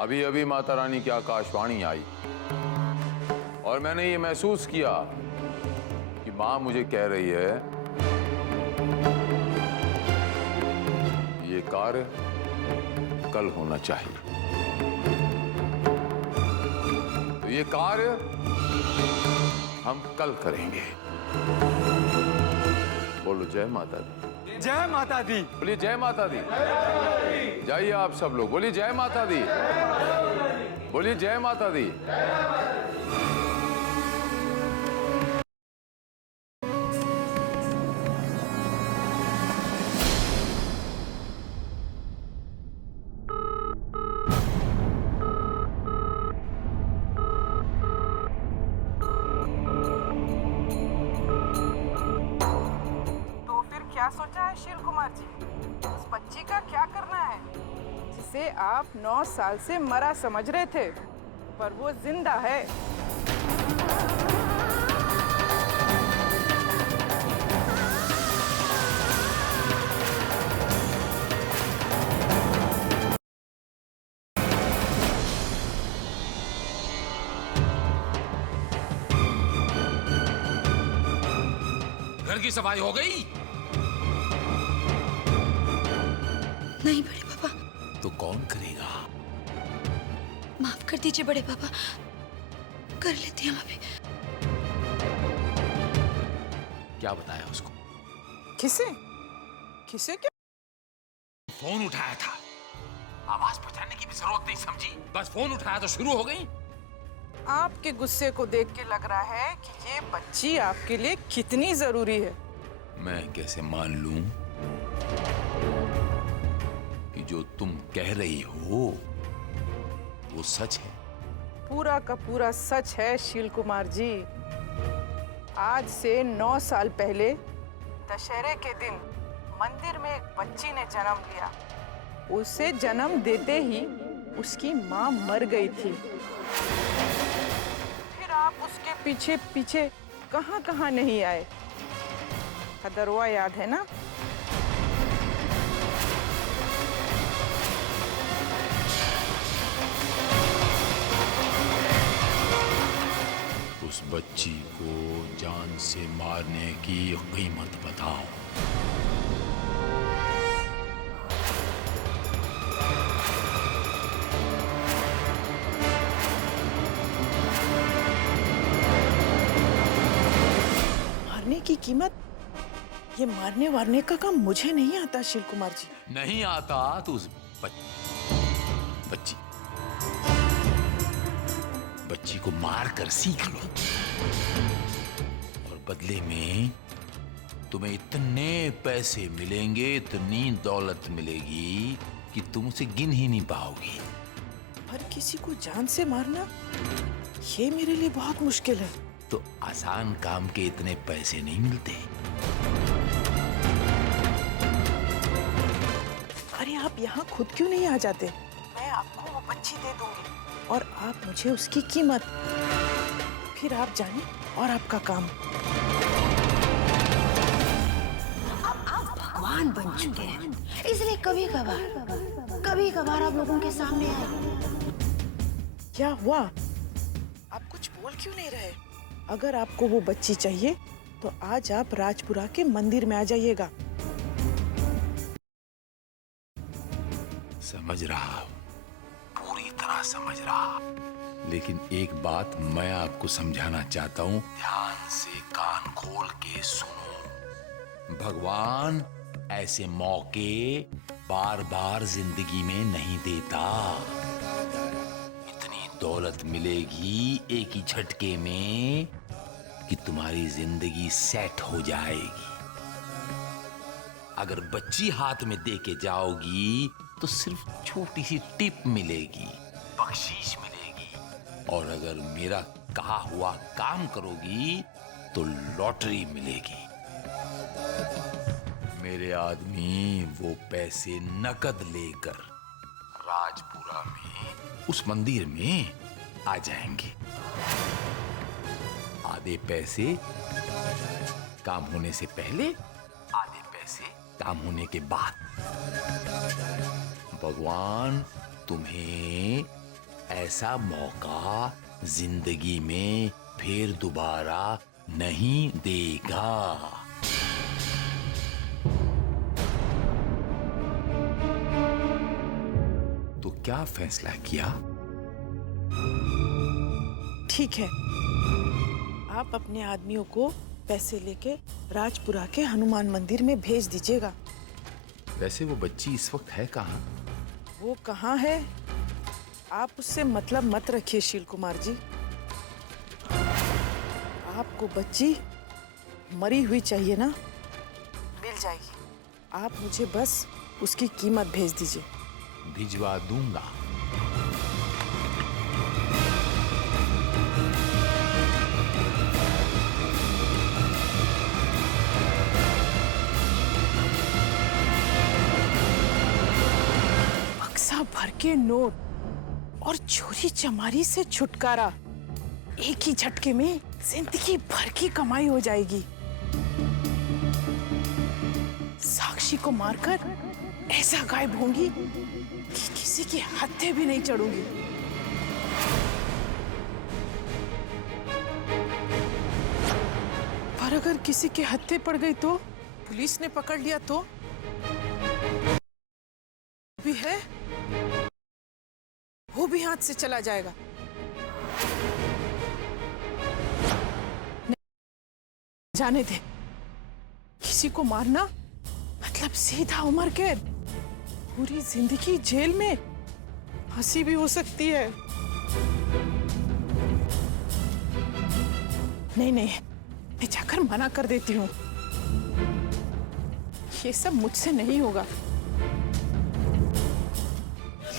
अभी अभी माता रानी की आकाशवाणी आई और मैंने ये महसूस किया कि मां मुझे कह रही है ये कार्य कल होना चाहिए। तो ये कार्य हम कल करेंगे। बोलो जय माता दी। जय माता दी। बोलिए जय माता दी। जाइए आप सब लोग बोलिए जय माता दी। बोलिए जय माता दी। क्या सोचा है शील कुमार जी? उस बच्ची का क्या करना है जिसे आप 9 साल से मरा समझ रहे थे, पर वो जिंदा है। घर की सफाई हो गई? नहीं बड़े पापा। तो कौन करेगा? माफ कर दीजिए बड़े पापा, कर लेती हम अभी। क्या बताया उसको? किसे? किसे क्या? फोन उठाया था, आवाज पहचानने की भी जरूरत नहीं समझी, बस फोन उठाया तो शुरू हो गई। आपके गुस्से को देख के लग रहा है कि ये बच्ची आपके लिए कितनी जरूरी है। मैं कैसे मान लूं कि जो तुम कह रही हो वो सच है? पूरा का पूरा सच है शील कुमार जी। आज से 9 साल पहले दशहरे के दिन मंदिर में एक बच्ची ने जन्म लिया। उसे जन्म देते ही उसकी माँ मर गई थी। फिर आप उसके पीछे पीछे कहाँ कहाँ नहीं आए। खदरवा याद है ना? उस बच्ची को जान से मारने की कीमत बताओ। मारने की कीमत? ये मारने वारने का काम मुझे नहीं आता शील कुमार जी। नहीं आता तो उस बच्ची को मार कर सीख लो और बदले में तुम्हें इतने पैसे मिलेंगे, इतनी दौलत मिलेगी कि तुम उसे गिन ही नहीं पाओगी। पर किसी को जान से मारना ये मेरे लिए बहुत मुश्किल है। तो आसान काम के इतने पैसे नहीं मिलते। अरे आप यहाँ खुद क्यों नहीं आ जाते? मैं आपको वो बच्ची दे दूंगी और आप मुझे उसकी कीमत, फिर आप जाने और आपका काम। अब आप भगवान बन चुके हैं, इसलिए कभी कभार आप लोगों के सामने आए। क्या हुआ? आप कुछ बोल क्यों नहीं रहे? अगर आपको वो बच्ची चाहिए तो आज आप राजपुरा के मंदिर में आ जाइएगा। समझ रहा हूं, पूरी तरह समझ रहा, लेकिन एक बात मैं आपको समझाना चाहता हूं, ध्यान से कान खोल के सुनो। भगवान ऐसे मौके बार बार जिंदगी में नहीं देता। इतनी दौलत मिलेगी एक ही झटके में कि तुम्हारी जिंदगी सेट हो जाएगी। अगर बच्ची हाथ में दे के जाओगी तो सिर्फ छोटी सी टिप मिलेगी, बख्शीश मिलेगी, और अगर मेरा कहा हुआ काम करोगी तो लॉटरी मिलेगी। मेरे आदमी वो पैसे नकद लेकर राजपुरा में उस मंदिर में आ जाएंगे। आधे पैसे काम होने से पहले, आधे पैसे काम होने के बाद। भगवान तुम्हें ऐसा मौका जिंदगी में फिर दोबारा नहीं देगा। तो क्या फैसला किया? ठीक है, आप अपने आदमियों को पैसे लेके राजपुरा के हनुमान मंदिर में भेज दीजिएगा। वैसे वो बच्ची इस वक्त है कहाँ? वो कहाँ है, आप उससे मतलब मत रखिए शील कुमार जी। आपको बच्ची मरी हुई चाहिए ना, मिल जाएगी। आप मुझे बस उसकी कीमत भेज दीजिए। भिजवा दूंगा। बक्सा भर के नोट और चोरी चमारी से छुटकारा, एक ही झटके में जिंदगी भर की कमाई हो जाएगी। साक्षी को मारकर ऐसा गायब होंगी कि किसी के हत्थे भी नहीं चढ़ूंगी। पर अगर किसी के हत्थे पड़ गई तो, पुलिस ने पकड़ लिया तो भी है, वो भी हाथ से चला जाएगा। जाने दे, किसी को मारना मतलब सीधा उम्र कैद, पूरी जिंदगी जेल में, फांसी भी हो सकती है। नहीं नहीं, मैं जाकर मना कर देती हूँ, ये सब मुझसे नहीं होगा।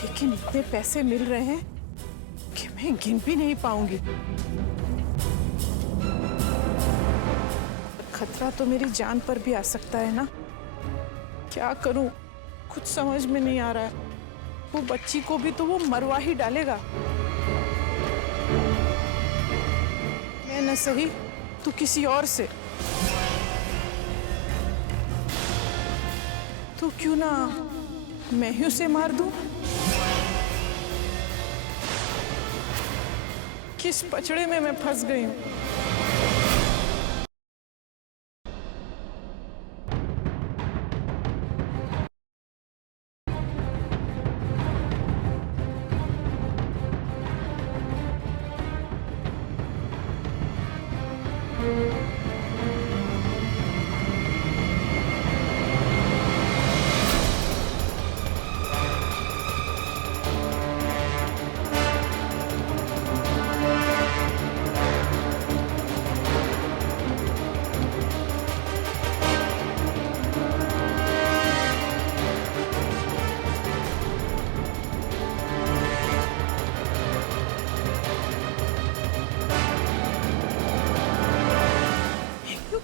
लेकिन इतने पैसे मिल रहे हैं कि मैं गिन भी नहीं पाऊंगी। खतरा तो मेरी जान पर भी आ सकता है ना। क्या करूं, कुछ समझ में नहीं आ रहा है। वो बच्ची को भी तो वो मरवा ही डालेगा। मैं न सही तो किसी और से, तो क्यों ना मैं ही उसे मार दूं। किस पचड़े में मैं फंस गई हूं।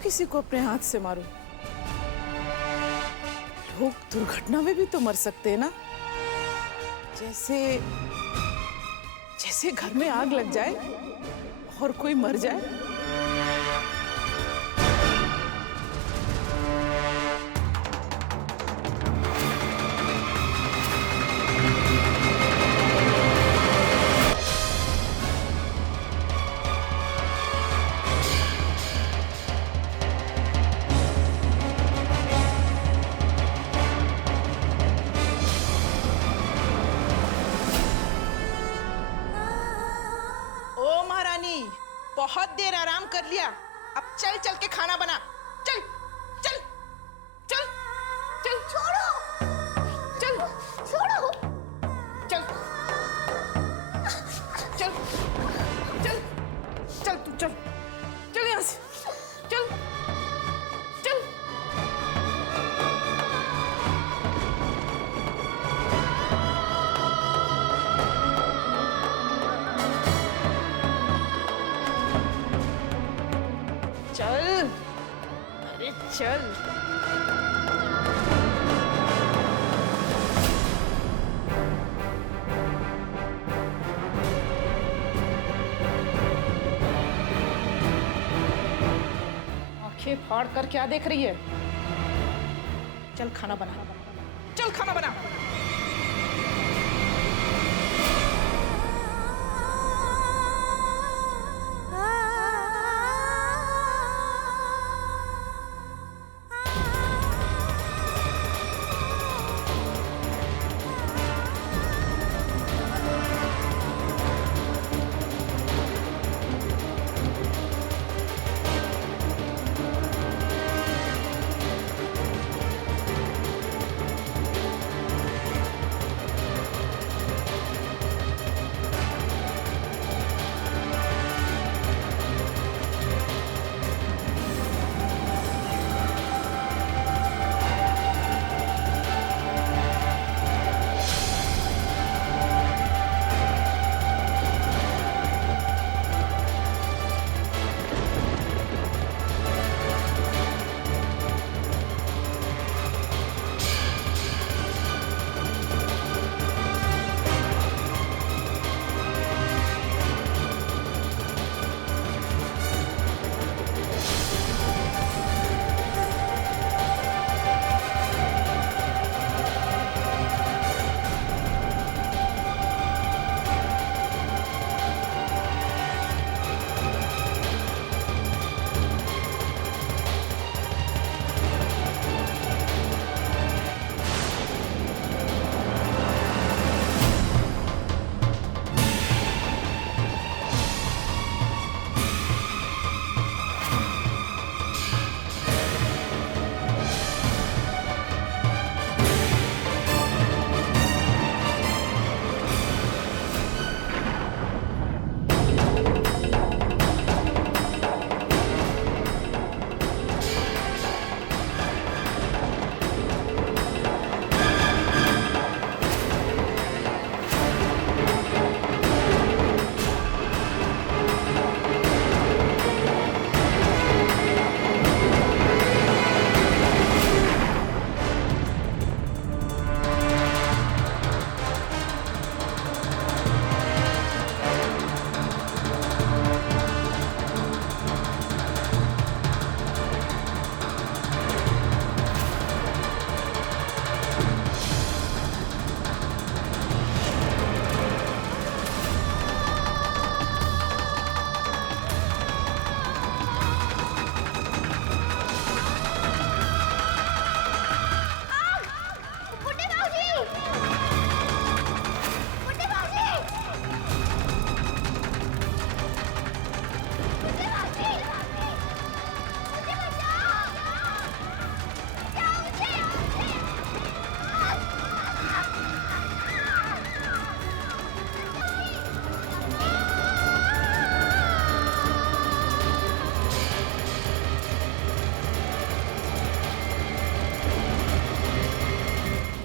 किसी को अपने हाथ से मारूं, लोग दुर्घटना में भी तो मर सकते हैं ना। जैसे जैसे घर में आग लग जाए और कोई मर जाए। बहुत देर आराम कर लिया, अब चल चल के खाना बना। चल चल चल चल। छोड़ो, चल छोड़ो। चल चल चल चल, तू चल चल यहाँ से, चल चल। चल, अरे चल। आंखें फाड़ कर क्या देख रही है? चल खाना बना, चल खाना बना।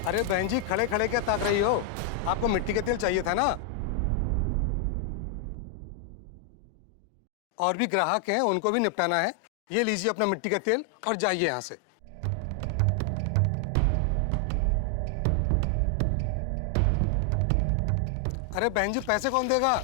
अरे बहन जी, खड़े खड़े क्या ताक रही हो? आपको मिट्टी का तेल चाहिए था ना? और भी ग्राहक हैं, उनको भी निपटाना है। ये लीजिए अपना मिट्टी का तेल और जाइए यहाँ से। अरे बहन जी, पैसे कौन देगा?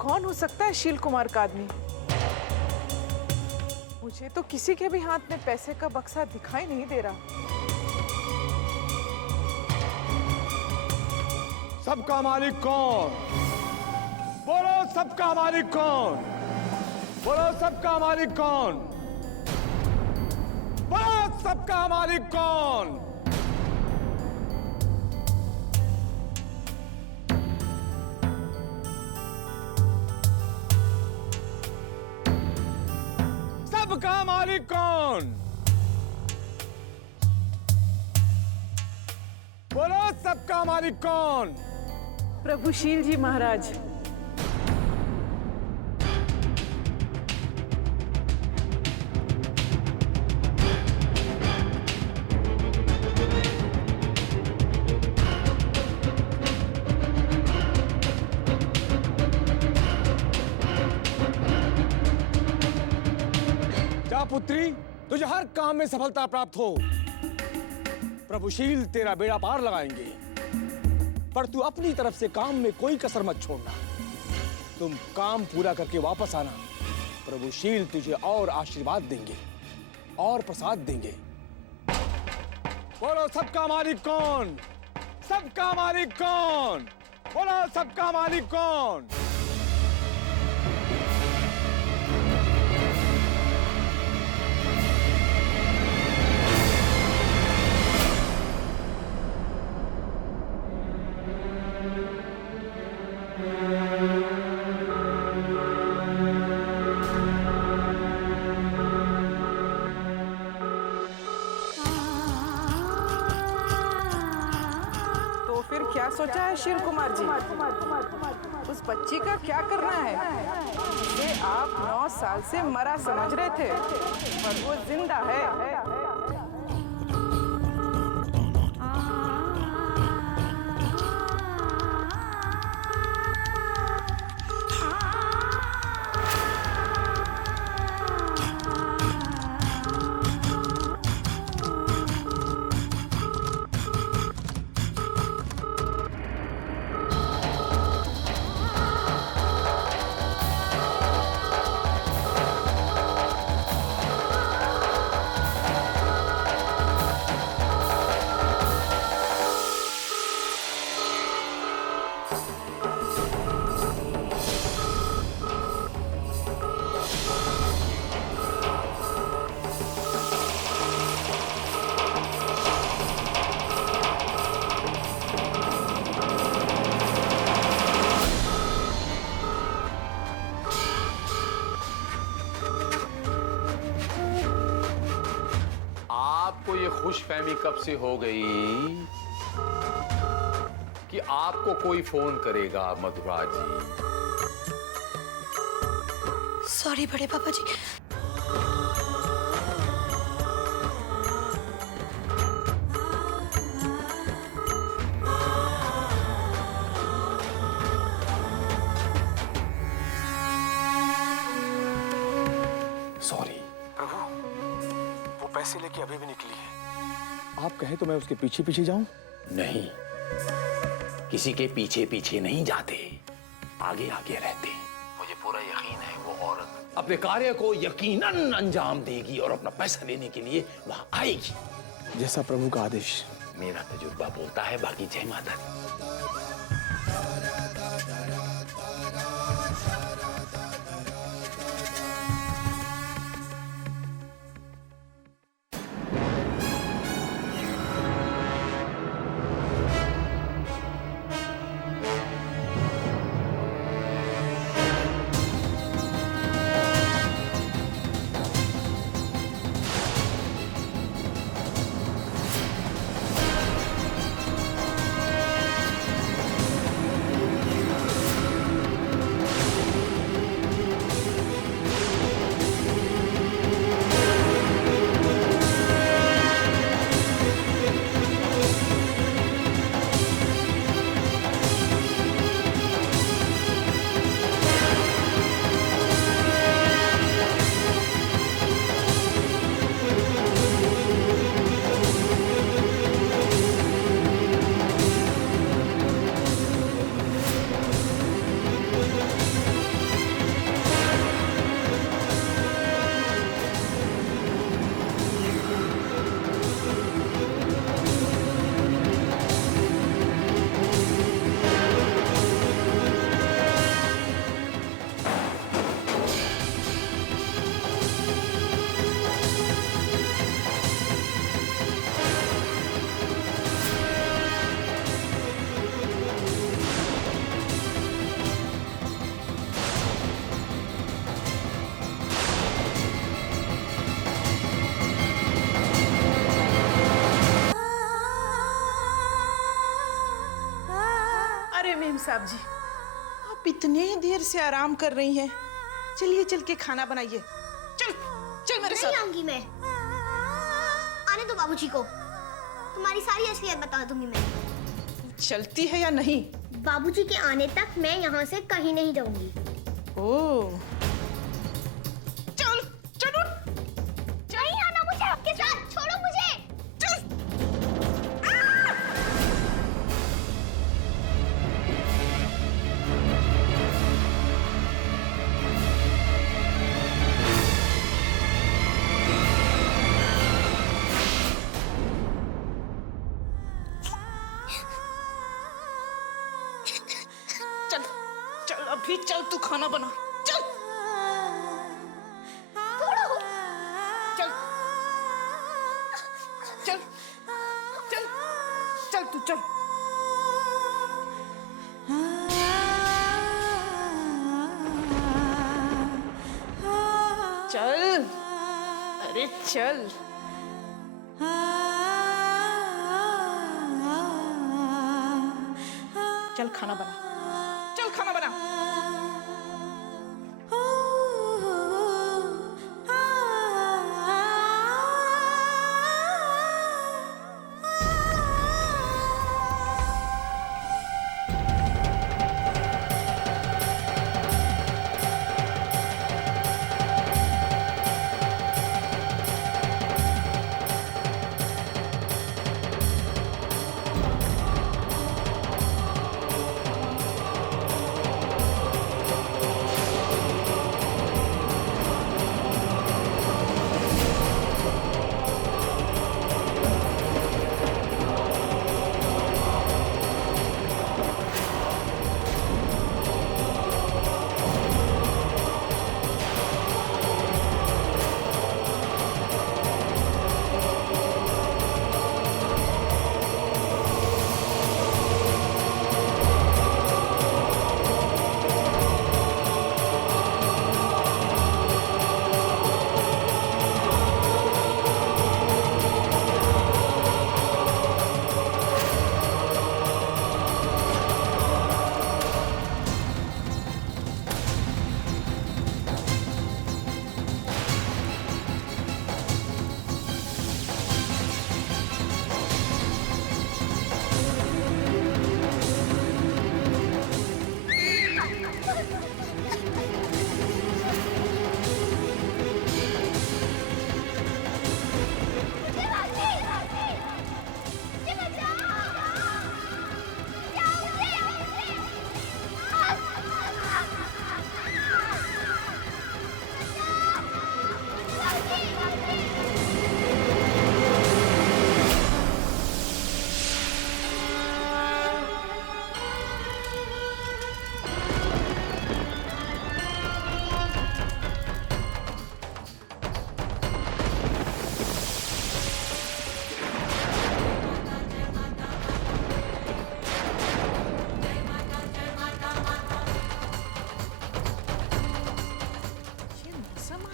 कौन हो सकता है शील कुमार का आदमी? मुझे तो किसी के भी हाथ में पैसे का बक्सा दिखाई नहीं दे रहा। सबका मालिक कौन? बोलो सबका मालिक कौन? बोलो सबका मालिक कौन? बोलो सबका मालिक कौन? सबका मालिक कौन? बोलो सबका मालिक कौन? प्रभु शील जी महाराज। जा पुत्री, तुझे हर काम में सफलता प्राप्त हो। प्रभुशील तेरा बेड़ा पार लगाएंगे, पर तू अपनी तरफ से काम में कोई कसर मत छोड़ना। तुम काम पूरा करके वापस आना। प्रभुशील तुझे और आशीर्वाद देंगे और प्रसाद देंगे। बोलो सबका मालिक कौन? सबका मालिक कौन? बोलो सबका मालिक कौन? तो फिर क्या सोचा है शील कुमार जी? उस बच्ची का क्या करना है जिसे आप 9 साल से मरा समझ रहे थे, पर वो जिंदा है। आपको ये खुशफहमी कब से हो गई कि आपको कोई फोन करेगा मधुरा जी? सॉरी बड़े पापा जी। सॉरी प्रभु, वो पैसे लेके अभी भी निकली है। आप कहें तो मैं उसके पीछे पीछे जाऊं? नहीं, किसी के पीछे पीछे नहीं जाते, आगे आगे रहते। मुझे पूरा यकीन है वो औरत अपने कार्य को यकीनन अंजाम देगी और अपना पैसा लेने के लिए वहां आएगी। जैसा प्रभु का आदेश। मेरा तजुर्बा बोलता है, बाकी जय माता दी। मेम साहब जी, आप इतने देर से आराम कर रही हैं। चलिए चल के खाना बनाइए। चल चल मेरे नहीं साथ। आऊंगी मैं। आने दो बाबूजी को, तुम्हारी सारी असलियत बता दूंगी मैं। चलती है या नहीं? बाबूजी के आने तक मैं यहाँ से कहीं नहीं जाऊंगी। ओह, चल चलो। नहीं आना मुझे आपके साथ, छोड़ो मुझे। चल चल अभी चल, तू खाना बना। चल चल चल चल चल तू चल। चल अरे चल। चल खाना बना, चल खाना बना।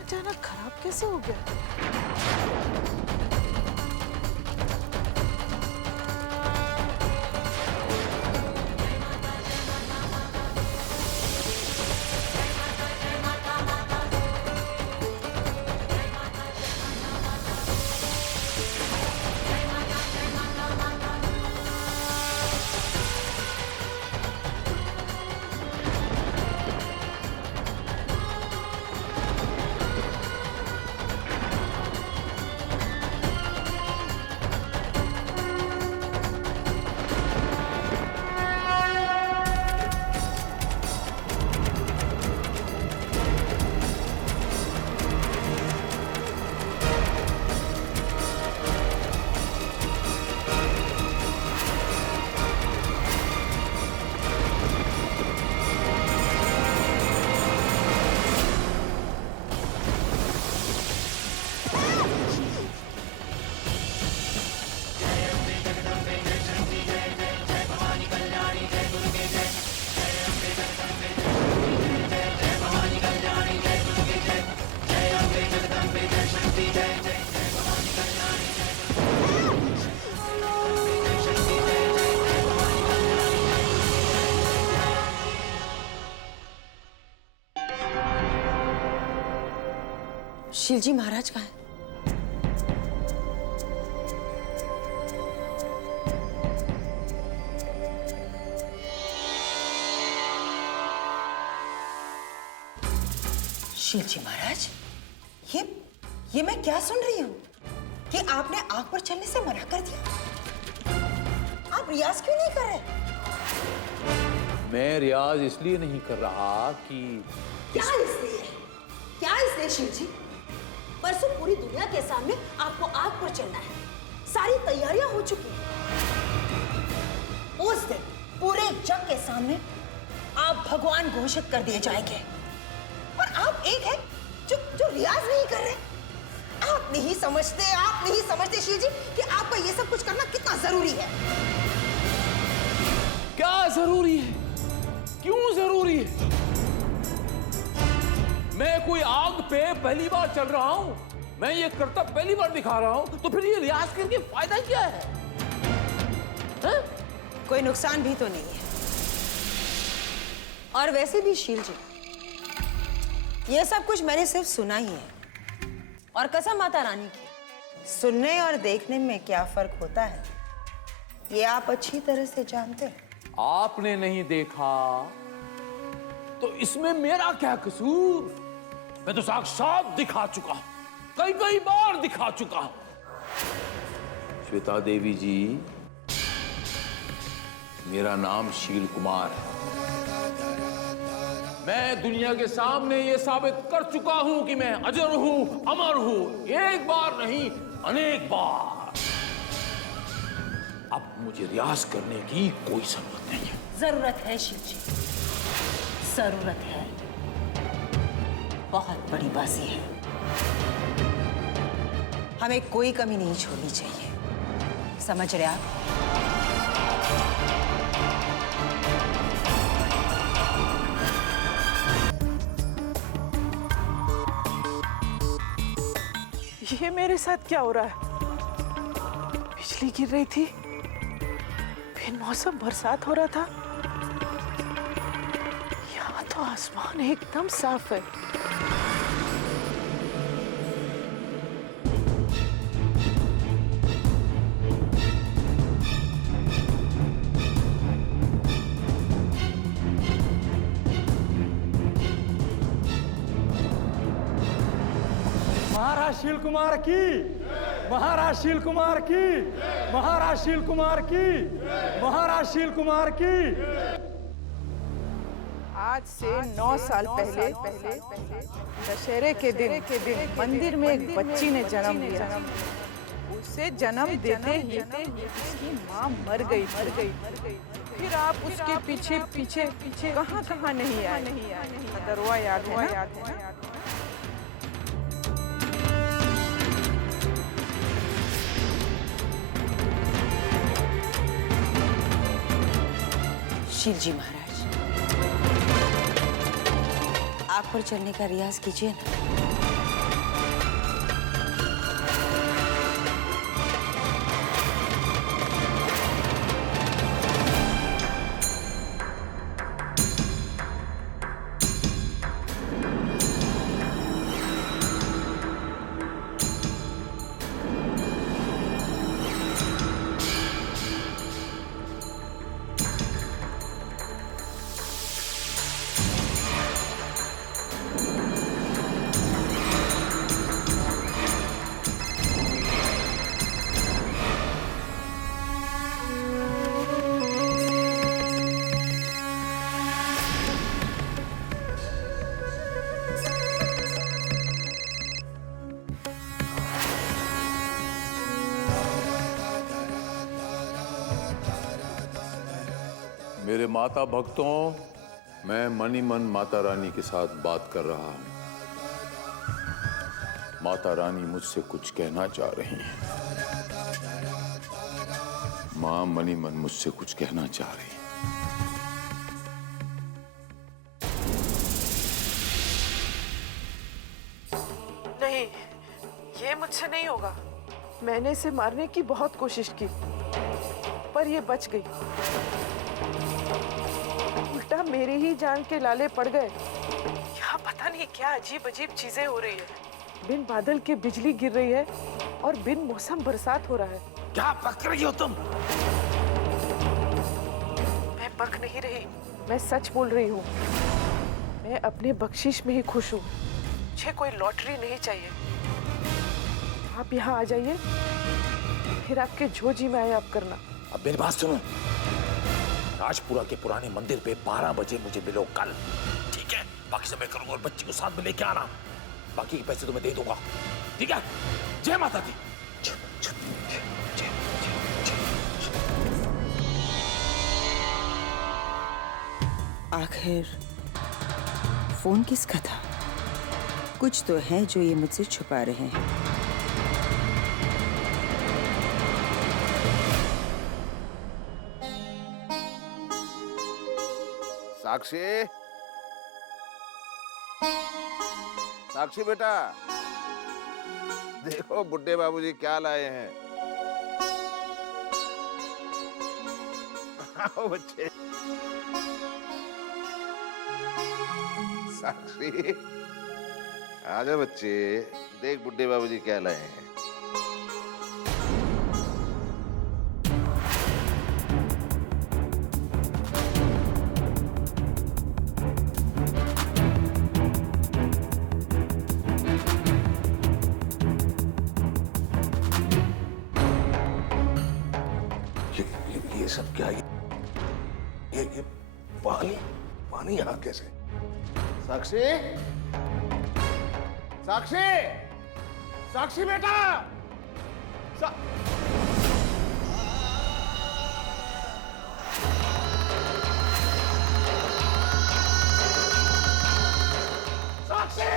अचानक खराब कैसे हो गया? शिलजी महाराज कहाँ हैं? शिलजी महाराज, ये मैं क्या सुन रही हूँ कि आपने आग पर चलने से मना कर दिया? आप रियाज क्यों नहीं कर रहे? मैं रियाज इसलिए नहीं कर रहा कि क्या इसलिए शिवजी? परसों पूरी दुनिया के सामने आपको आग पर चलना है, सारी तैयारियां हो चुकी हैं। उस दिन पूरे जग के सामने आप भगवान घोषित कर दिए जाएंगे और आप एक है जो रियाज नहीं कर रहे। आप नहीं समझते शिवजी कि आपका ये सब कुछ करना कितना जरूरी है। क्या जरूरी है? क्यों जरूरी है? मैं कोई आग पे पहली बार चल रहा हूं, मैं ये करतब पहली बार दिखा रहा हूं, तो फिर ये रियाज करके फायदा क्या है? कोई नुकसान भी तो नहीं है। और वैसे भी शील जी, ये सब कुछ मैंने सिर्फ सुना ही है। और कसम माता रानी की, सुनने और देखने में क्या फर्क होता है ये आप अच्छी तरह से जानते हैं। आपने नहीं देखा तो इसमें मेरा क्या कसूर? मैं तो साक्षात दिखा चुका हूं, कई बार दिखा चुका हूं। श्वेता देवी जी, मेरा नाम शील कुमार है। मैं दुनिया के सामने ये साबित कर चुका हूं कि मैं अजर हूं, अमर हूं, एक बार नहीं अनेक बार। अब मुझे रियाज करने की कोई जरूरत नहीं है। जरूरत है शिव जी, जरूरत है, बहुत बड़ी बासी है। हमें कोई कमी नहीं छोड़नी चाहिए, समझ रहे आप? ये मेरे साथ क्या हो रहा है? बिजली गिर रही थी, फिर मौसम बरसात हो रहा था। यहाँ तो आसमान एकदम साफ है। महाराज शील कुमार की, महाराज शील कुमार की, महाराज शील कुमार की, महाराज शील कुमार की। आज से 9 साल पहले दशहरे के दिन मंदिर में एक बच्ची ने जन्म लिया। उसे जन्म देते ही उसकी माँ मर गई। फिर आप उसके पीछे कहाँ नहीं आए? दरवा याद है ना? शील जी महाराज, आग पर चलने का रियाज कीजिए ना। मेरे माता भक्तों, मैं मन ही मन माता रानी के साथ बात कर रहा हूं। माता रानी मुझसे कुछ कहना चाह रही हैं। मां मन ही मन मुझसे कुछ कहना चाह रही है। नहीं, ये मुझसे नहीं होगा। मैंने इसे मारने की बहुत कोशिश की, पर ये बच गई। उल्टा मेरी ही जान के लाले पड़ गए। यहाँ पता नहीं क्या अजीब अजीब चीजें हो रही है। बिन बादल के बिजली गिर रही है और बिन मौसम बरसात हो रहा है। क्या बक रही हो तुम? मैं बक नहीं रही, मैं सच बोल रही हूँ। मैं अपने बख्शिश में ही खुश हूँ। मुझे कोई लॉटरी नहीं चाहिए। आप यहाँ आ जाइए, फिर आपके जो जी में आए आप करना। अब मेरी बात सुनो, राजपुरा के पुराने मंदिर पे 12 बजे मुझे मिलो कल, ठीक है? बाकी सब मैं करूंगा और बच्ची को साथ में लेके आना। बाकी के पैसे तो मैं दे दूंगा, ठीक है? जय माता दी। आखिर फोन किसका था? कुछ तो है जो ये मुझसे छुपा रहे हैं। साक्षी, साक्षी बेटा, देखो बुड्ढे बाबूजी क्या लाए हैं। आओ बच्चे। साक्षी, आजा बच्चे, देख बुड्ढे बाबूजी क्या लाए हैं। ये सब क्या? ये पानी पानी यहाँ कैसे? साक्षी, साक्षी, साक्षी बेटा, साक्षी,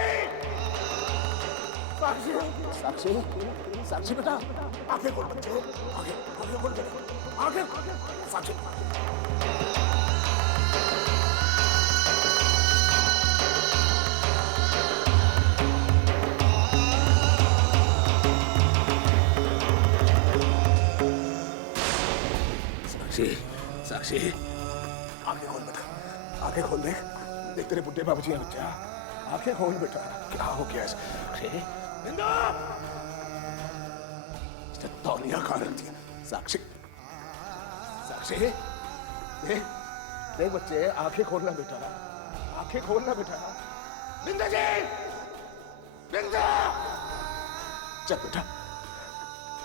साक्षी, साक्षी, साक्षी बेटा, आंखें खोल बच्चे, आंखें खोल बेटा, आंखें, साक्षी। साक्षी, साक्षी, आंखें खोल बेटा, आंखें खोल दे, देख तेरे बुड्ढे बाबूजी हैं बच्चा, आंखें खोल बेटा, क्या हो गया? साक्षी, बिंदा, तौलिया खा रही है। साक्षी, साक्षी, देख देख बच्चे, आंखें खोलना बेटा, आंखें खोलना बेटा। बिंदा जी, बिंदा, चल बेटा,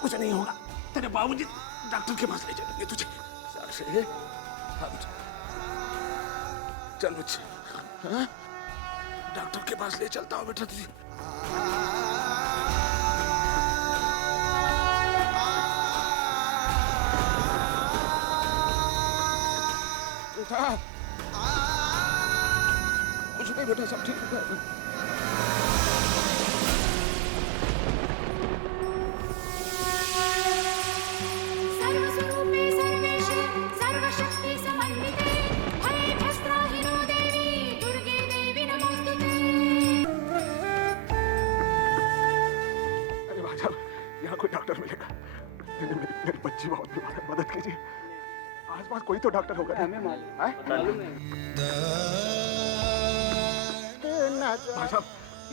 कुछ नहीं होगा, तेरे बाबूजी डॉक्टर के पास ले जाएंगे तुझे। साक्षी, हाँ बेटा, चल बच्चे, हाँ? डॉक्टर के पास ले चलता हूँ बेटा तुझे। बेटा, कुछ नहीं बेटा, सब ठीक है। सर्वस्वरूपे सर्वेषु सर्वशक्ति समन्विते भयभस्त्राहिनो देवी दुर्गे देवी नमोस्तुते। अरे भाई साहब, यहाँ कोई डॉक्टर मिलेगा? मेरी बच्ची बहुत बीमार है, मदद कीजिए। आसपास कोई तो डॉक्टर होगा। हमें मालूम नहीं। भाई साहब,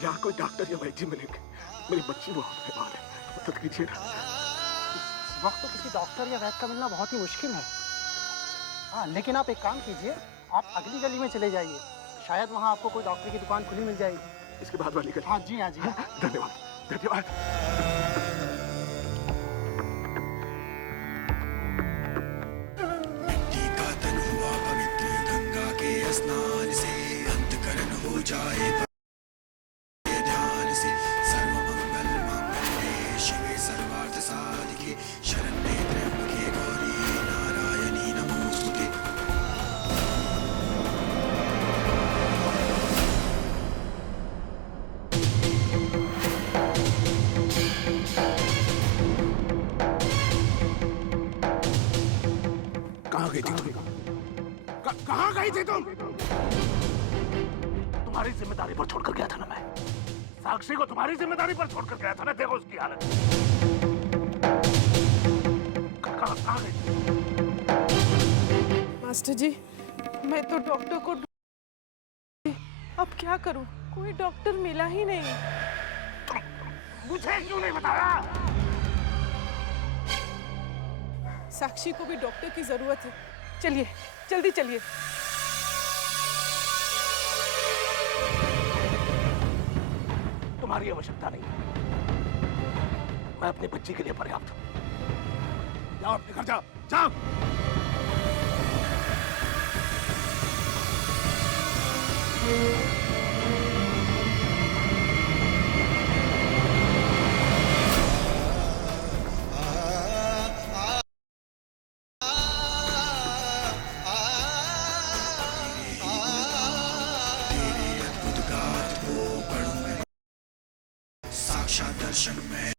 यहाँ कोई डॉक्टर या वैद्य मिलेंगे? मेरी बच्ची बहुत बीमार है, मदद कीजिए ना। इस वक्त तो किसी डॉक्टर या वैद्य का मिलना बहुत ही मुश्किल है। हाँ, लेकिन आप एक काम कीजिए, आप अगली गली में चले जाइए, शायद वहाँ आपको कोई डॉक्टर की दुकान खुली मिल जाएगी। इसके बाद वाली गली? हाँ जी, हाँ जी। धन्यवाद, धन्यवाद। स्नान से अंतकरण हो जाए ध्यान से, सर्व मंगल मांगल्ये शिवे सर्वार्थ साधिके, शरण्ये त्र्यंबके गौरी नारायणी नमोस्तुते। कहाँ गई थी तुम? कहाँ गई थी तुम? तुम्हारी जिम्मेदारी पर छोड़कर गया था ना मैं। साक्षी को तुम्हारी जिम्मेदारी पर छोड़कर गया था ना, देखो उसकी हालत। कहाँ गई थी? मास्टर जी, मैं तो डॉक्टर को अब क्या करूं? कोई डॉक्टर मिला ही नहीं। मुझे क्यों नहीं बताया? साक्षी को भी डॉक्टर की जरूरत है। चलिए, जल्दी चलिए। तुम्हारी आवश्यकता नहीं, मैं अपनी बच्ची के लिए पर्याप्त हूं। जाओ अपने घर जाओ, जाओ। साक्षात दर्शन में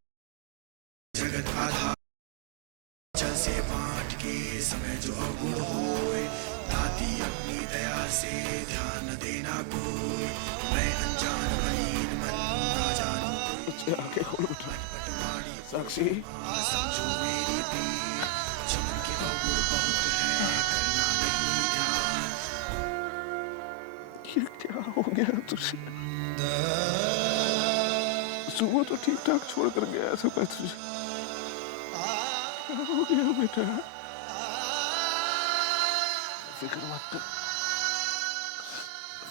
जगत आधार, जल से बांट के समय जो अगुण होए, ताती अपनी दया से ध्यान देना कोई। मैं अनजान मलिन मन ना जानू, बच्चे आंखें खोल उठा। साक्षी, समझो मेरी पीर, चमन के अगुण बहुत है, करना नहीं ध्यान। ये क्या हो गया तुझे? सुबह तो ठीक ठाक छोड़ कर गया सब तुझे, क्या हो गया बेटा? फिक्र मत कर,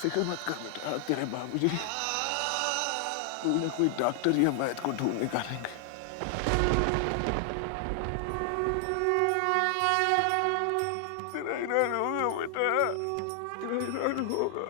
फिक्र मत कर बेटा। तेरे बाबूजी कोई ना कोई डॉक्टर या वैद्य को ढूंढ निकालेंगे। तेरा इलाज होगा बेटा, तेरा इलाज होगा।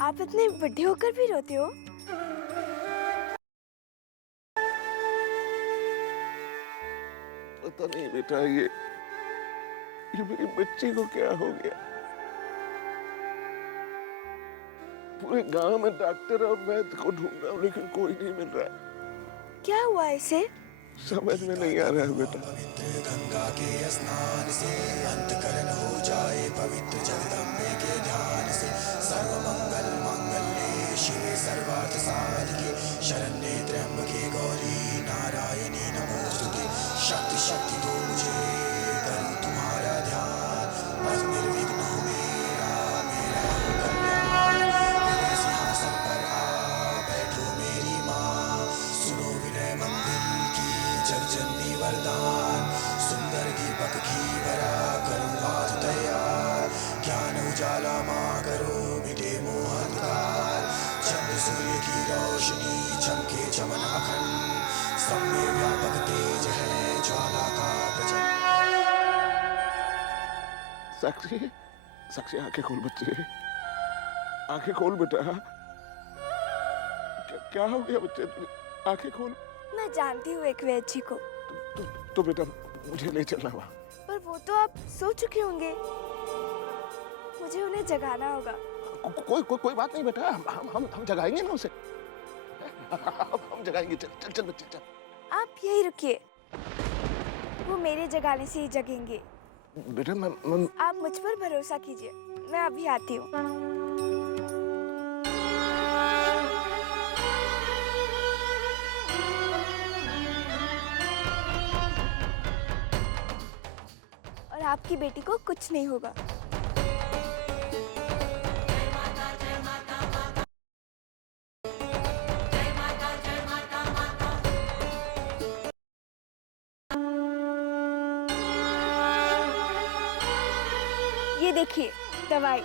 आप इतने बड़े होकर भी रोते हो? पता नहीं बेटा, ये मेरी बच्ची को क्या हो गया। पूरे गांव में डॉक्टर और वैद्य को ढूंढा लेकिन कोई नहीं मिल रहा है। क्या हुआ इसे? समझ में नहीं आ रहा है बेटा। गंगा के स्नान से अंतकरण हो जाए पवित्र, जगदम्बे के ध्यान से सर्व मंगल मांगल्ये शिवे सर्वार्थ साधिके, शरण्ये त्र्यंबके गौरी नारायणी नमोस्तुते। शक्ति शक्ति दो मुझे, करूं तुम्हारा ध्यान, बस निर्विघ्न हो मेरा हो कल्याण। मेरे सिंहासन पर आ बैठो मेरी माँ, सुनो विनय मंदिर की जगजननी वरदान। सुंदर दीपक घी भरा करूं आज तैयार, ज्ञान उजाला माँ करो मिटे मोह अंधकार। चंद्र सूर्य की रोशनी चमके चमन अखंड, सब में व्यापक तेज है ज्वाला का प्रचंड। साक्षी, साक्षी आंखें खोल बच्चे, आंखें खोल बेटा। क्या हो गया बच्चे? आंखें खोल। मैं जानती हूँ एक वैद्य जी को। तो बेटा मुझे ले चलना वहाँ। पर वो तो आप सो चुके होंगे, मुझे उन्हें जगाना होगा। कोई बात नहीं बेटा, हम जगाएंगे ना उसे। हम जगाएंगे। चल चल चल बच्चे चल। आप यही रुकिए, वो मेरे जगाने से ही जगेंगे। बेटा मैं आप मुझ पर भरोसा कीजिए, मैं अभी आती हूँ। और आपकी बेटी को कुछ नहीं होगा। ये देखिए दवाई,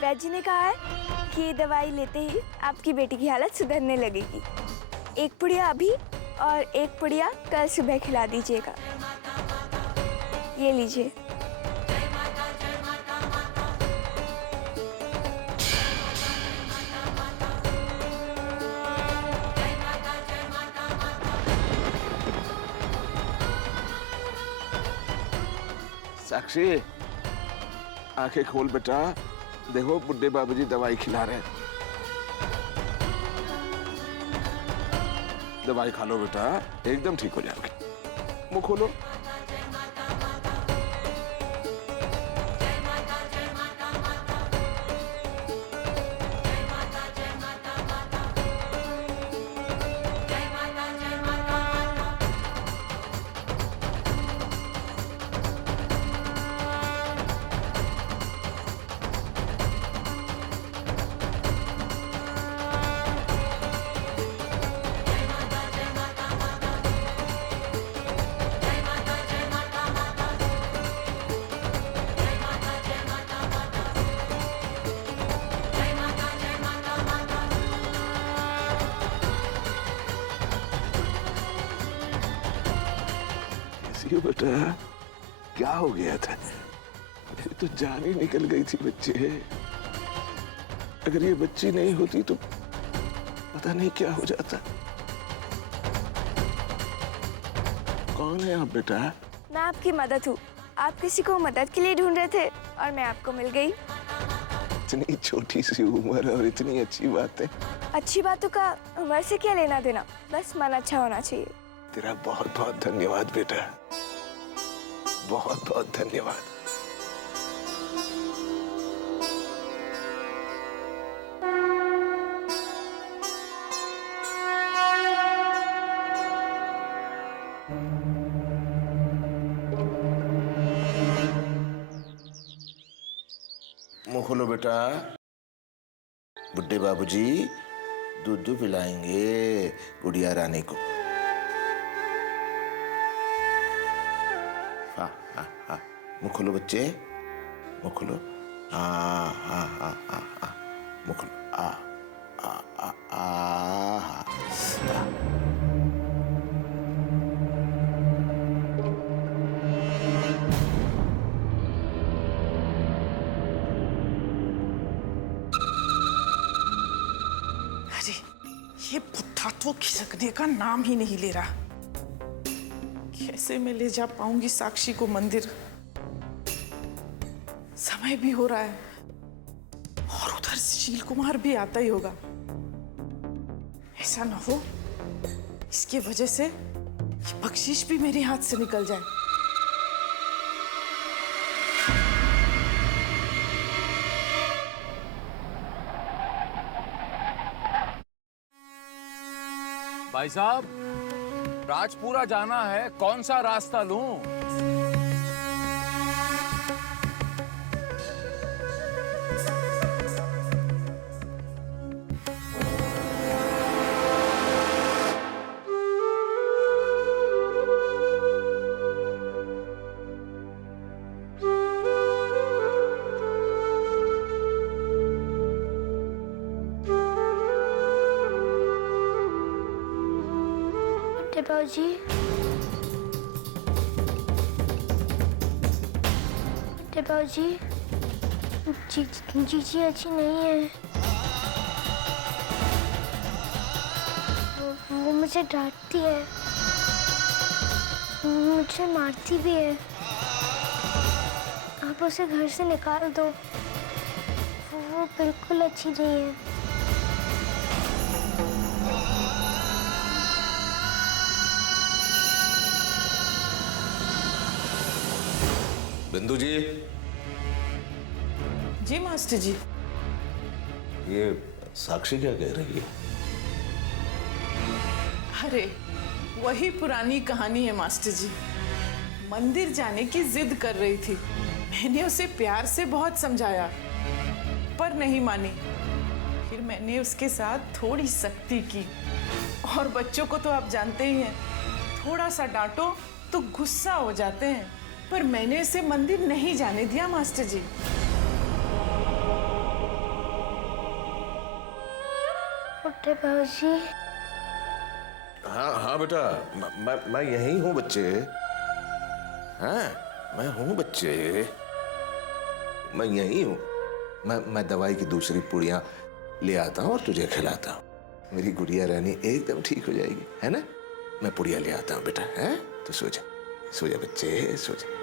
वैद्य जी ने कहा है कि ये दवाई लेते ही आपकी बेटी की हालत सुधरने लगेगी। एक पुड़िया अभी और एक पुड़िया कल सुबह खिला दीजिएगा। ये लीजिए। साक्षी, आंखें खोल बेटा, देखो बुड्ढे बाबूजी दवाई खिला रहे हैं। दवाई खा लो बेटा, एकदम ठीक हो जाओगे। मुंह खोलो। कैसी हो बेटा? क्या हो गया था? मेरी तो जान ही निकल गई थी बच्चे। अगर ये बच्ची नहीं होती तो पता नहीं क्या हो जाता। कौन है आप बेटा? मैं आपकी मदद हूँ। आप किसी को मदद के लिए ढूंढ रहे थे और मैं आपको मिल गई। इतनी छोटी सी उम्र और इतनी अच्छी बातें। अच्छी बातों का उम्र से क्या लेना देना, बस मन अच्छा होना चाहिए। तेरा बहुत बहुत धन्यवाद बेटा, बहुत बहुत धन्यवाद। मुंह खोलो बेटा। बुड्ढे बाबूजी दूध पिलाएंगे गुड़िया रानी को। हाँ हाँ हाँ, मुंह खोलो बच्चे, मुंह खोलो। हाँ हाँ हाँ हाँ हाँ, मुंह खोलो। आ आ आ आ हाँ। अरे ये बुढ़ा तो खिसकने का नाम ही नहीं ले रहा। कैसे मैं ले जा पाऊंगी साक्षी को मंदिर? समय भी हो रहा है और उधर से शील कुमार भी आता ही होगा। ऐसा ना हो इसकी वजह से ये बख्शीश भी मेरे हाथ से निकल जाए। भाई साहब, राजपुरा जाना है, कौन सा रास्ता लूं? बाबूजी, बाबूजी, जीजी अच्छी नहीं है। वो मुझे डांटती है, मुझे मारती भी है। आप उसे घर से निकाल दो, वो बिल्कुल अच्छी नहीं है। बिंदु जी। जी मास्टर जी। ये साक्षी क्या कह रही है? अरे वही पुरानी कहानी है मास्टर जी। मंदिर जाने की जिद कर रही थी। मैंने उसे प्यार से बहुत समझाया पर नहीं मानी। फिर मैंने उसके साथ थोड़ी सख्ती की। और बच्चों को तो आप जानते ही हैं, थोड़ा सा डांटो तो गुस्सा हो जाते हैं। पर मैंने इसे मंदिर नहीं जाने दिया मास्टर जी। बुड्ढे बाबूजी। हाँ हाँ बेटा, मैं यहीं हूँ बच्चे। हाँ मैं हूँ बच्चे, मैं यहीं हूँ। मैं दवाई की दूसरी पुड़ियाँ ले आता हूँ और तुझे खिलाता हूँ। मेरी गुड़िया रानी एकदम ठीक हो जाएगी, है ना? मैं पुड़िया ले आता हूँ बेटा। है तो सो जा, सो जा बच्चे, सो जा।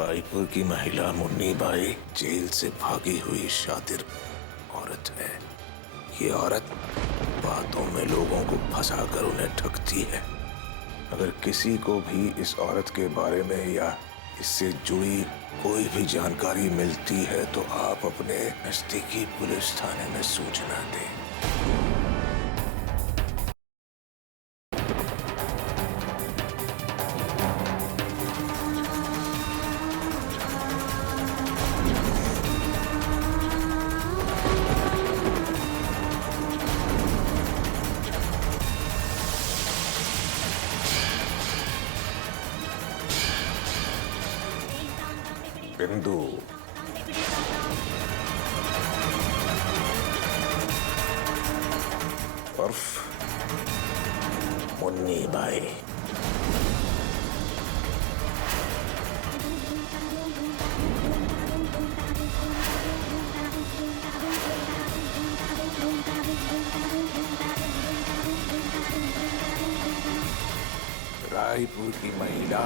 रायपुर की महिला मुन्नी बाई जेल से भागी हुई शातिर औरत है। ये औरत बातों में लोगों को फंसाकर उन्हें ठगती है। अगर किसी को भी इस औरत के बारे में या इससे जुड़ी कोई भी जानकारी मिलती है तो आप अपने नजदीकी पुलिस थाने में सूचना दें। बिंदु उर्फ मुन्नी बाई। रायपुर की महिला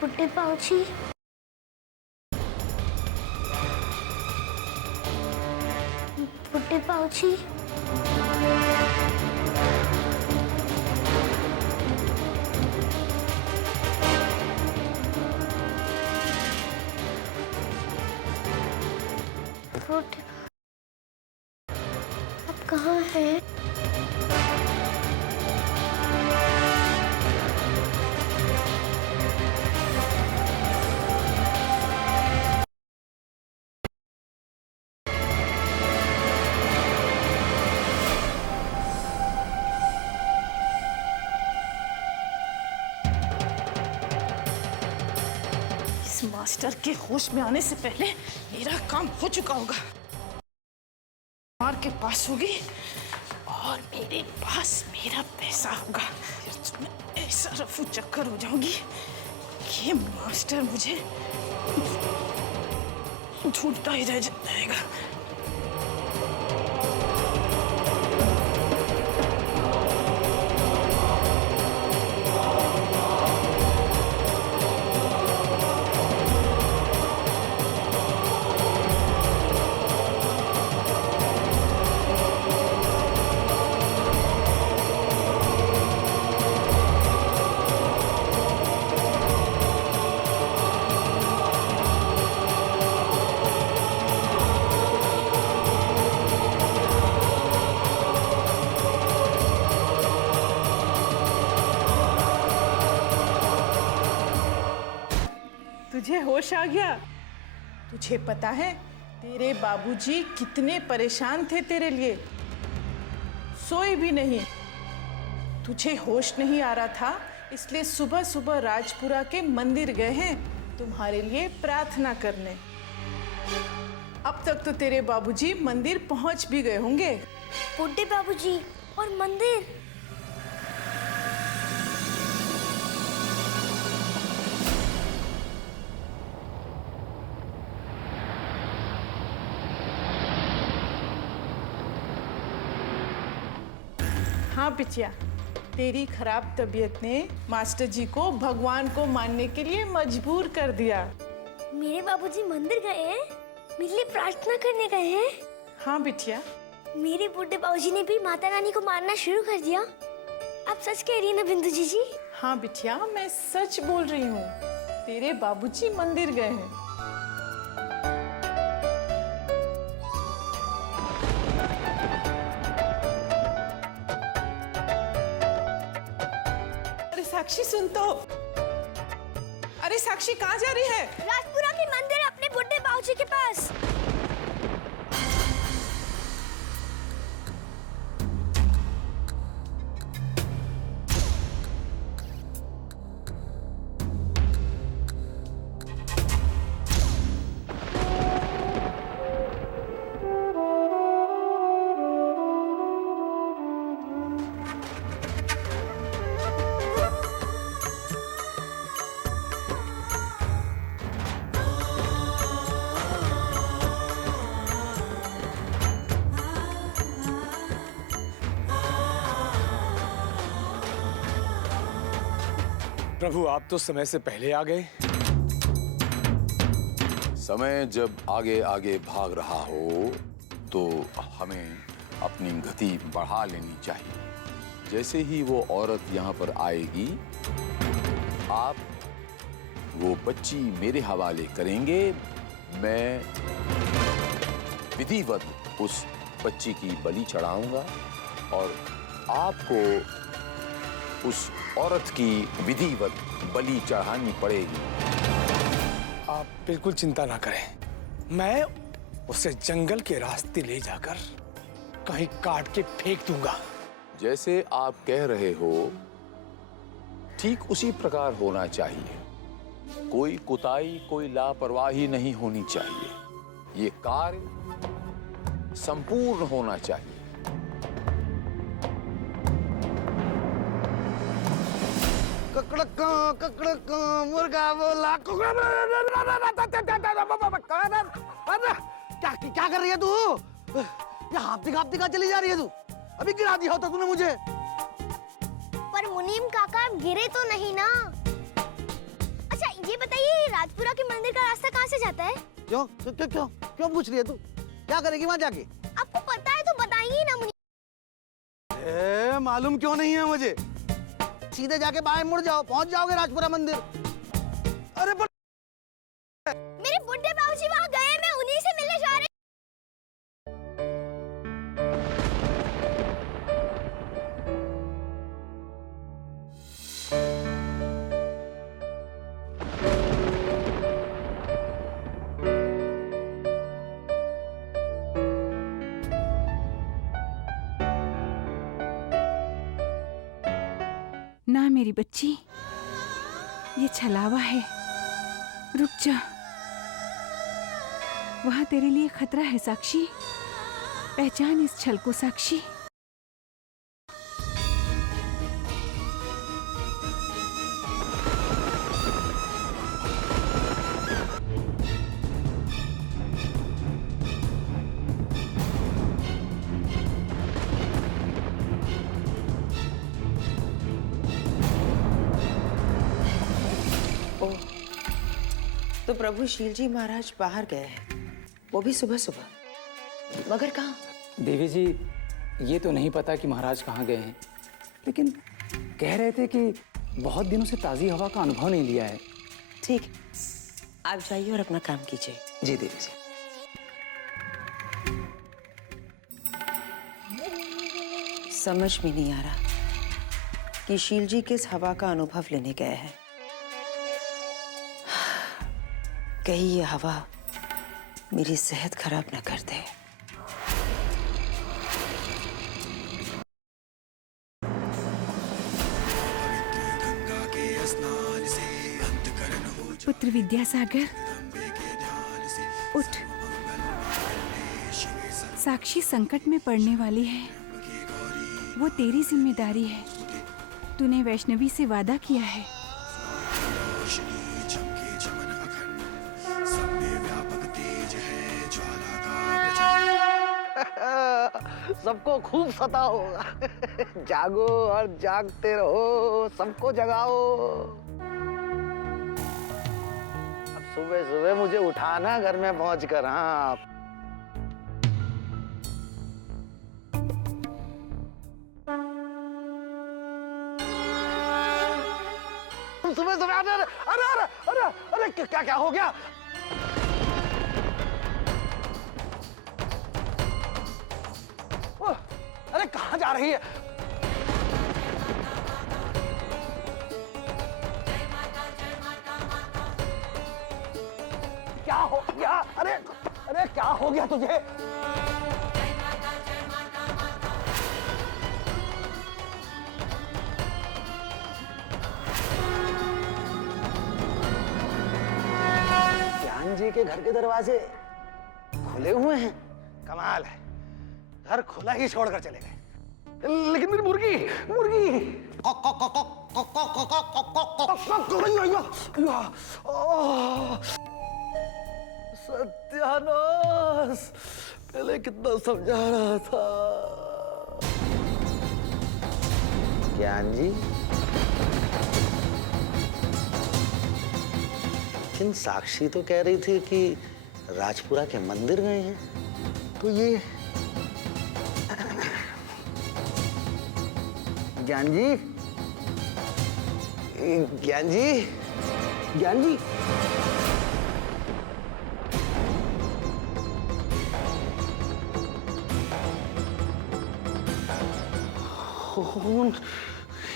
बुड्ढे बाबूजी, बुड्ढे बाबूजी, बुड्ढे, आप कहाँ हैं? मास्टर के होश में आने से पहले मेरा काम हो चुका होगा। मार के पास होगी और मेरे पास मेरा पैसा होगा। फिर मैं ऐसा रफू चक्कर हो जाऊंगी कि मास्टर मुझे ढूंढता ही रह जाएगा। तुझे होश आ गया? तुझे पता है तेरे बाबूजी कितने परेशान थे तेरे लिए, सोए भी नहीं। तुझे होश नहीं आ रहा था इसलिए सुबह सुबह राजपुरा के मंदिर गए हैं तुम्हारे लिए प्रार्थना करने। अब तक तो तेरे बाबूजी मंदिर पहुंच भी गए होंगे। बुड्ढे बाबूजी और मंदिर? हाँ बिटिया, तेरी खराब तबीयत ने मास्टर जी को भगवान को मानने के लिए मजबूर कर दिया। मेरे बाबूजी मंदिर गए हैं? मेरे लिए प्रार्थना करने गए हैं? हाँ बिटिया। मेरे बूढ़े बाबूजी ने भी माता रानी को मानना शुरू कर दिया। आप सच कह रही हैं ना बिंदु जीजी? हाँ बिटिया, मैं सच बोल रही हूँ। तेरे बाबूजी मंदिर गए हैं। अरे साक्षी सुन तो। अरे साक्षी कहाँ जा रही है? राजपुरा के मंदिर अपने बुड्ढे बाबूजी के पास। प्रभु, आप तो समय से पहले आ गए। समय जब आगे आगे भाग रहा हो तो हमें अपनी गति बढ़ा लेनी चाहिए। जैसे ही वो औरत यहाँ पर आएगी, आप वो बच्ची मेरे हवाले करेंगे। मैं विधिवत उस बच्ची की बलि चढ़ाऊंगा और आपको उस औरत की विधिवत बलि चढ़ानी पड़ेगी। आप बिल्कुल चिंता ना करें, मैं उसे जंगल के रास्ते ले जाकर कहीं काट के फेंक दूंगा। जैसे आप कह रहे हो ठीक उसी प्रकार होना चाहिए। कोई कुताई, कोई लापरवाही नहीं होनी चाहिए। ये कार्य संपूर्ण होना चाहिए। मुर्गा बोला क्या कर रही है तू? ये हाथी हाथी का चली जा रही है तू? अभी गिरा दिया होता तूने मुझे। पर मुनीम काका आप गिरे तो नहीं ना? अच्छा ये बताइए, राजपुरा के मंदिर का रास्ता कहाँ से जाता है? क्यों क्यों क्यों क्यों क्यों पूछ रही है तू? क्या करेगी वहाँ जाके? आपको पता है तो बताइए ना मुनीम। मालूम क्यों नहीं है मुझे? सीधे जाके बाएं मुड़ जाओ, पहुंच जाओगे राजपुरा मंदिर। अरे पर मेरे बुड्ढे बाबूजी वहाँ गए, मैं उन्हीं से मिलने जा रही। ना मेरी बच्ची, ये छलावा है। रुक जा, वहां तेरे लिए खतरा है साक्षी। पहचान इस छल को साक्षी। तो प्रभु शील जी महाराज बाहर गए हैं, वो भी सुबह सुबह। मगर कहाँ? देवी जी, ये तो नहीं पता कि महाराज कहाँ गए हैं, लेकिन कह रहे थे कि बहुत दिनों से ताज़ी हवा का अनुभव नहीं लिया है। ठीक है, आप जाइए और अपना काम कीजिए। जी देवी जी। समझ में नहीं आ रहा कि शील जी किस हवा का अनुभव लेने गए हैं। कहीं ये हवा मेरी सेहत खराब न कर दे। पुत्र विद्यासागर, उठ। साक्षी संकट में पड़ने वाली है, वो तेरी जिम्मेदारी है। तूने वैष्णवी से वादा किया है। सबको खूब सताओ, जागो और जागते रहो, सबको जगाओ। अब सुबह सुबह मुझे उठाना घर में पहुंचकर। हाँ, सुबह सुबह अरे अरे अरे अरे अरे क्या क्या हो गया? अरे कहाँ जा रही है? क्या हो गया? अरे अरे क्या हो गया तुझे? ज्ञान जी के घर के दरवाजे खुले हुए हैं। कमाल है, घर खुला ही छोड़कर चले गए। लेकिन मेरी मुर्गी मुर्गी सत्यानाश, पहले कितना समझा रहा था। ज्ञान जी, लेकिन साक्षी तो कह रही थी कि राजपुरा के मंदिर गए हैं। तो ये ज्ञान जी, ज्ञान जी, ज्ञान जी,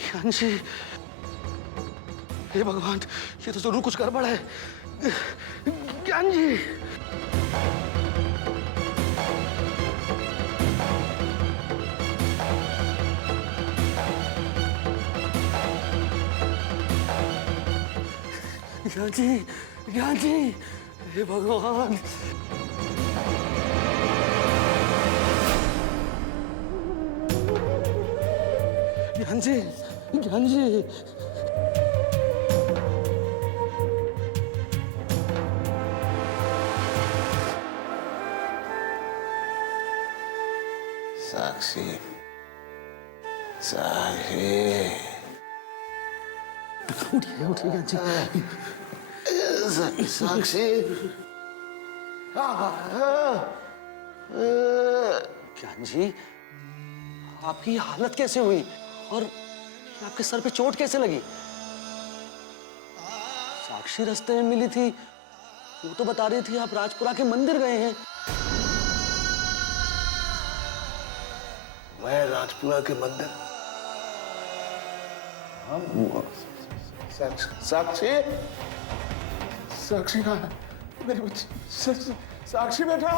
ज्ञान जी, हे भगवान, ये तो जरूर कुछ गड़बड़ है। ज्ञान जी, ज्ञान जी, ज्ञान जी, हे भगवान। ज्ञान जी, ज्ञान जी, साक्षी, साक्षी, उठिए उठिए ज्ञान जी। साक्षी, ज्ञान जी, आपकी हालत कैसे हुई और आपके सर पे चोट कैसे लगी? साक्षी रास्ते में मिली थी, वो तो बता रही थी आप राजपुरा के मंदिर गए हैं। मैं राजपुरा के मंदिर? साक्षी, साक्षी कहाँ है? मेरी बच्ची साक्षी बेटा।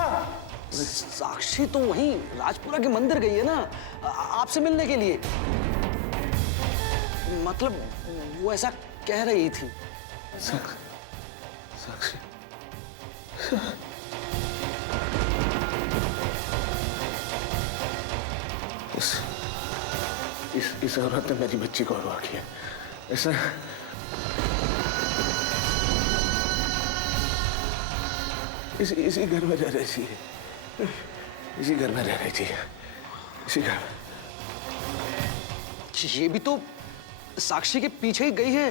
साक्षी तो वहीं राजपुरा के मंदिर गई है ना, आपसे मिलने के लिए। मतलब वो ऐसा कह रही थी। साक्षी, इस औरत ने मेरी बच्ची को अगवा किया। ऐसा इसी घर में रह रही थी, इसी घर में रह रही थी, इसी घर में। ये भी तो साक्षी के पीछे ही गई है